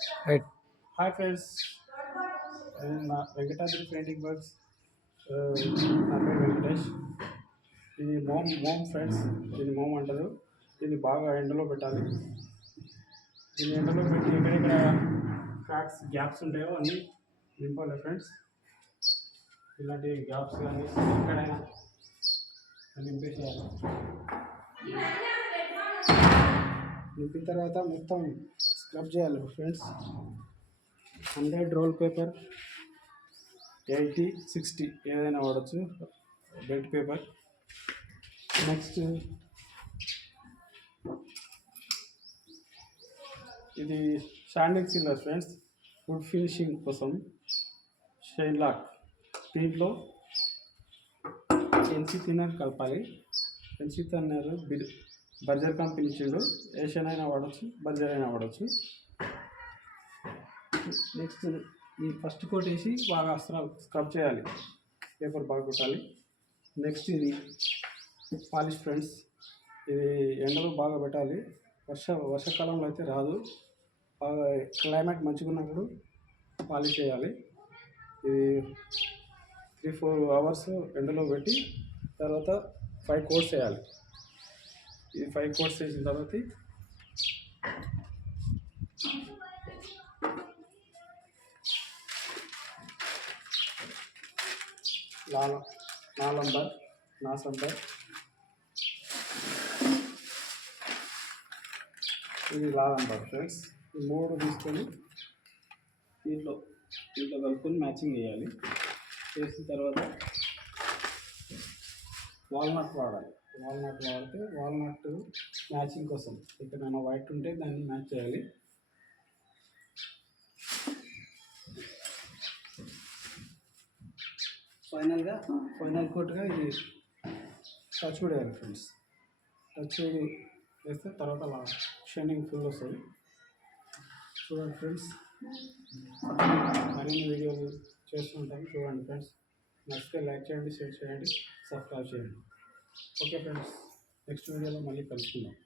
Right. Hi friends, నా Venkatadri painting works. నా పేరు వెంకటేష్. ఇది మోమ్ ఫ్రెండ్స్, దీన్ని మోమ్ అంటారు. దీన్ని బాగా ఎండలో పెట్టాలి. దీన్ని ఎండలో పెట్టి ఎక్కడెక్కడ క్రాక్స్ గ్యాప్స్ ఉంటాయో అన్నీ నింపాలి ఫ్రెండ్స్. ఇలాంటి గ్యాప్స్ కానీ ఎక్కడైనా నింపేసేయాలి. నింపిన తర్వాత మొత్తం స్క్రబ్ చేయాలి ఫ్రెండ్స్. 100 రోల్ పేపర్, 80, 60 ఏదైనా వాడచ్చు, బెల్ట్ పేపర్. నెక్స్ట్ ఇది శాండిల్ సిల్లర్ ఫ్రెండ్స్, వుడ్ ఫినిషింగ్ కోసం షైన్ లాక్. దీంట్లో ఎన్సీ థిన్నర్ కలపాలి. ఎన్సీ థిన్నర్ బర్జర్ కంపెనీ ఇచ్చిండు. ఏషియన్ అయినా వాడచ్చు, బర్జర్ అయినా వాడచ్చు. నెక్స్ట్ ఈ ఫస్ట్ కోట్ వేసి బాగా స్క్రబ్ చేయాలి, పేపర్ బాగా కొట్టాలి. నెక్స్ట్ ఇది పాలిష్ ఫ్రెండ్స్, ఇది ఎండలో బాగా పెట్టాలి. వర్షాకాలంలో అయితే రాదు. బాగా క్లైమేట్ మంచిగా ఉన్నప్పుడు పాలిష్ చేయాలి. ఇది 3-4 అవర్స్ ఎండలో పెట్టి తర్వాత 5 కోట్స్ వేయాలి. ఈ 5 కోట్స్ వేసిన తర్వాత నాలంబర్, నాసంబర్, ఇది లాలంబర్ ఫ్రెండ్స్. ఈ 3 తీసుకొని దీంట్లో కలుపుకొని మ్యాచింగ్ చేయాలి. చేసిన తర్వాత వాల్నట్ వాడాలి. వాల్నట్ వాడితే వాల్నట్ మ్యాచింగ్ కోసం ఎక్కడైనా వైట్ ఉంటే దాన్ని మ్యాచ్ చేయాలి. ఫైనల్ కోట్గా ఇది టచ్ వుడ్ వేయాలి ఫ్రెండ్స్. టచ్ వుడ్ వేస్తే తర్వాత షైనింగ్ ఫుల్ వస్తుంది. చూడండి ఫ్రెండ్స్, మరిన్ని వీడియోలు చేస్తుంటాను, చూడండి ఫ్రెండ్స్. నచ్చితే లైక్ చేయండి, షేర్ చేయండి, సబ్స్క్రైబ్ చేయండి. ఓకే ఫ్రెండ్స్, నెక్స్ట్ వీడియోలో మళ్ళీ కలుసుకుందాం.